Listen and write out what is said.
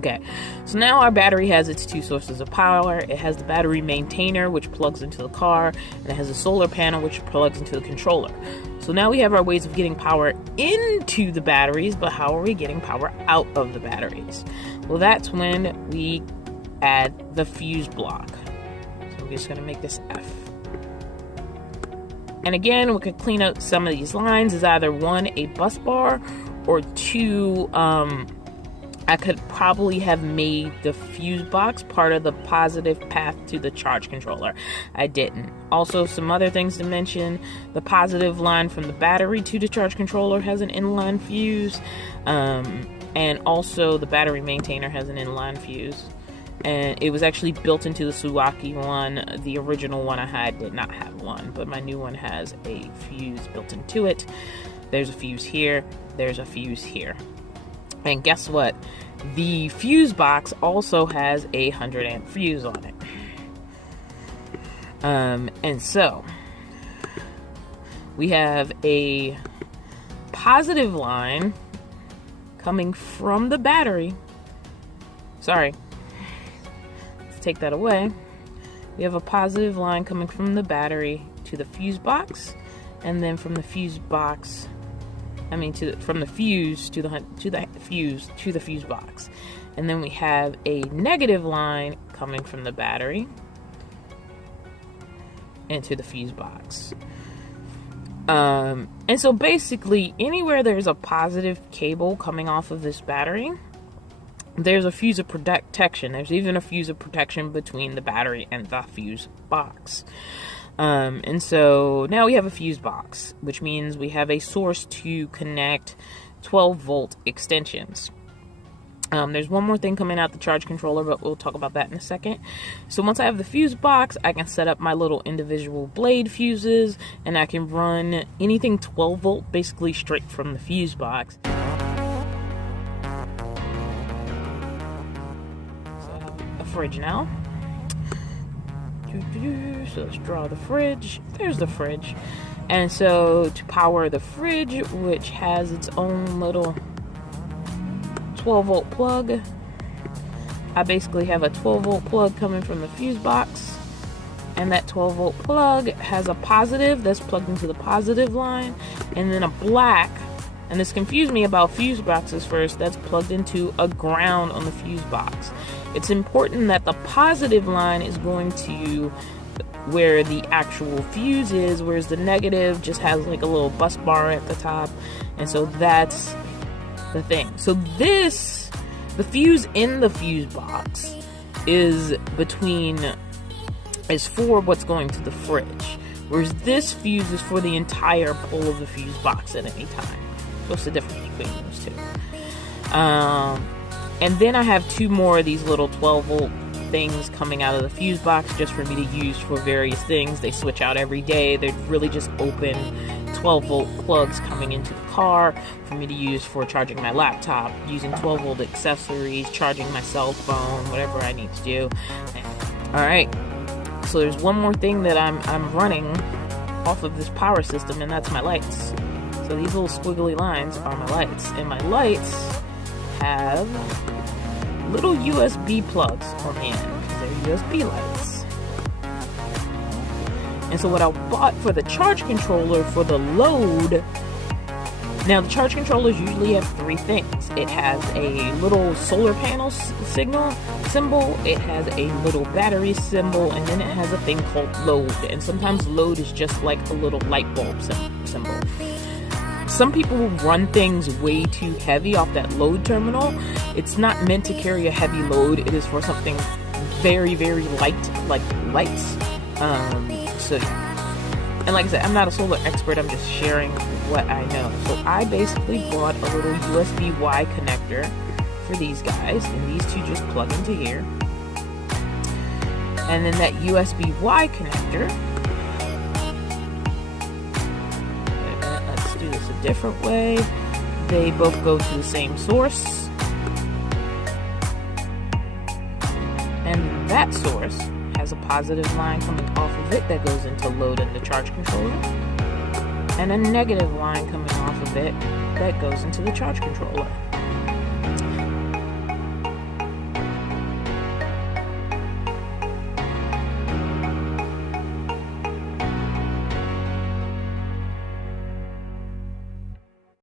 Okay, so now our battery has its two sources of power. It has the battery maintainer, which plugs into the car, and it has a solar panel, which plugs into the controller. So now we have our ways of getting power into the batteries, but how are we getting power out of the batteries? Well, that's when we add the fuse block. So we're just going to make this F. And again, we could clean up some of these lines. Is either one, a bus bar, or two, I could probably have made the fuse box part of the positive path to the charge controller. I didn't. Also, some other things to mention. The positive line from the battery to the charge controller has an inline fuse. And also the battery maintainer has an inline fuse. And it was actually built into the Suwaki one. The original one I had did not have one, but my new one has a fuse built into it. There's a fuse here. There's a fuse here. And guess what? The fuse box also has a 100 amp fuse on it. And so we have a positive line coming from the battery. Sorry. Let's take that away. We have a positive line coming from the battery to the fuse box, and then from the fuse box, from the fuse to the fuse box. And then we have a negative line coming from the battery into the fuse box. And so basically, anywhere there's a positive cable coming off of this battery, there's a fuse of protection. There's even a fuse of protection between the battery and the fuse box. And so now we have a fuse box, which means we have a source to connect 12 volt extensions. There's one more thing coming out the charge controller, but we'll talk about that in a second. So once I have the fuse box, I can set up my little individual blade fuses, and I can run anything 12 volt basically straight from the fuse box. So a fridge now. So let's draw the fridge. There's the fridge. And so to power the fridge, which has its own little 12 volt plug, I basically have a 12 volt plug coming from the fuse box, and that 12 volt plug has a positive that's plugged into the positive line, and then a black, and this confused me about fuse boxes first, that's plugged into a ground on the fuse box. It's important that the positive line is going to where the actual fuse is, whereas the negative just has like a little bus bar at the top. And so that's the thing. So the fuse in the fuse box is for what's going to the fridge, whereas this fuse is for the entire pull of the fuse box at any time. So what's the difference between those two? And then I have two more of these little 12 volt things coming out of the fuse box just for me to use for various things. They switch out every day. They're really just open 12 volt plugs coming into the car for me to use for charging my laptop, using 12 volt accessories, charging my cell phone, whatever I need to do. Alright, so there's one more thing that I'm running off of this power system, and that's my lights. So these little squiggly lines are my lights, and my lights have little USB plugs on the end because they're USB lights. And so what I bought for the charge controller for the load, now the charge controllers usually have three things. It has a little solar panel symbol, it has a little battery symbol, and then it has a thing called load. And sometimes load is just like a little light bulb symbol. Some people will run things way too heavy off that load terminal. It's not meant to carry a heavy load. It is for something very, very light, like lights. So yeah. And like I said, I'm not a solar expert. I'm just sharing what I know. So I basically bought a little USB-Y connector for these guys, and these two just plug into here. And then that USB-Y connector, do this a different way. They both go to the same source, and that source has a positive line coming off of it that goes into load in the charge controller, and a negative line coming off of it that goes into the charge controller.